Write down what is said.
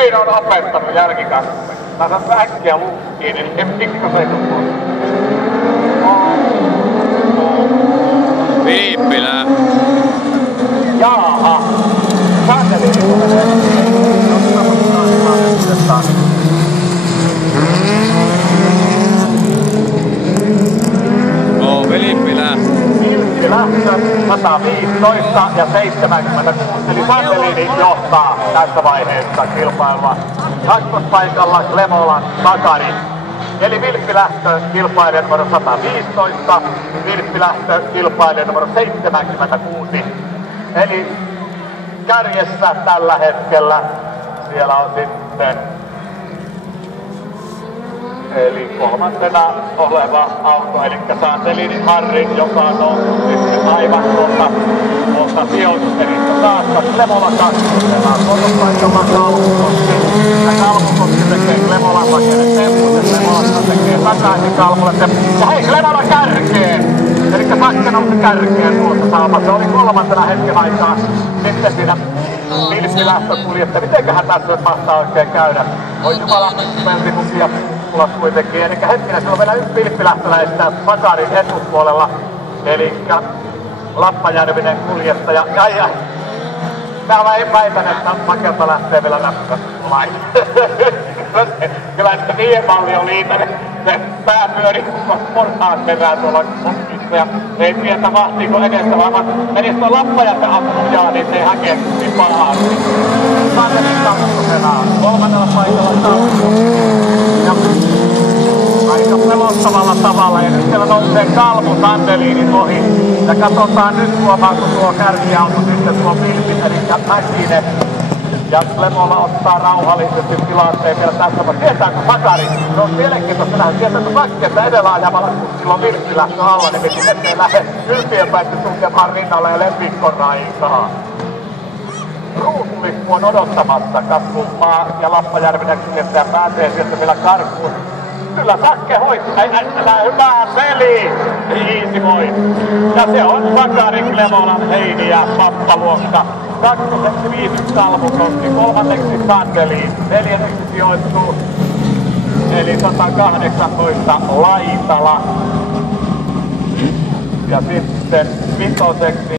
hyvin on opettanut jälkikäteen. Mä saan äkkiä lukkiin, niin pikkasen kun Viippilä. Jaaha. Sandeli tulee. Vilippilä. Lähtö 115 ja 76, eli Sandelini johtaa tässä vaiheessa kilpailua. Kakkospaikalla Lemolan Sakari. Eli Vilppilähtö kilpailija numero 115, Vilppilähtö kilpailija numero 76. Eli kärjessä tällä hetkellä siellä on sitten eli kolmantena oleva auto, eli Sandelinin Harri, joka on noussut sitten aivan tuolta sijoituseristä saakka. Lemola kakkosena, kolmospaikalla Kalmukoski. Ja Kalmukoski tekee Lemolan rakenne tempusen, Lemolasta tekee takaisin Kalmulle tempusen. Ja hei, Lemola kärkeen! Eli Sakke nousi kärkeen tuossa saamassa. Se oli kolmantena hetken aikaa sitten siinä Vilppilähtö-kuljettaja. Mitenköhän tässä nyt mahtaa oikein käydä? Oi jumala, peltimukia tulla kuitenkin. Eli hetkinen, siellä on vielä yksi vilppilähtöläistä Sakarin etupuolella. Eli Lappajärvinen kuljettaja. Ja mä väitän, että Makelta lähtee vielä läppä. Kyllä että niiden malli on liitänyt. Se pää pyöri portaan perään tuolla koskissa ja ei tiedä mahtiiko edestä, vaan menis tuon Lappajärven apunujaa, niin se ei häkeä niin pahasti. Sandelin kakkosena, kolmannella paikalla Kalmu. Ja aika pelottavalla tavalla, ja nyt siellä nousee Kalmu Sandelinin ohi. Ja katsotaan nyt huomaako tuo kärkiauto sitten tuo Vilpin, eli Mäkinen. Ja Lemola ottaa rauhallisesti tilanteen vielä tässä vaiheessa. Tietääkö Sakari? Se on mielenkiintoista nähdä. Tietääkö Sakki, että edellä ajamalla, kun silloin Vilppilähtö alla, niin miten ettei lähde kylpien päästä tunkemaan rinnalle ja lempikkon raikaa. Ruusulippu on odottamassa. Kasvumaa ja Lappajärvinen kuljettaja pääsee sieltä vielä karkuun. Kyllä Sakke hoituu. Älä hyvää peli! Iisi voi. Ja se on Sakarin, Lemolan, Heini ja Pappaluokka. Kakkoseksi 5 Kalmukoski, kolmanneksi Sandelin, neljänneksi sijoittuu eli 118 Laitala. Ja sitten vitoseksi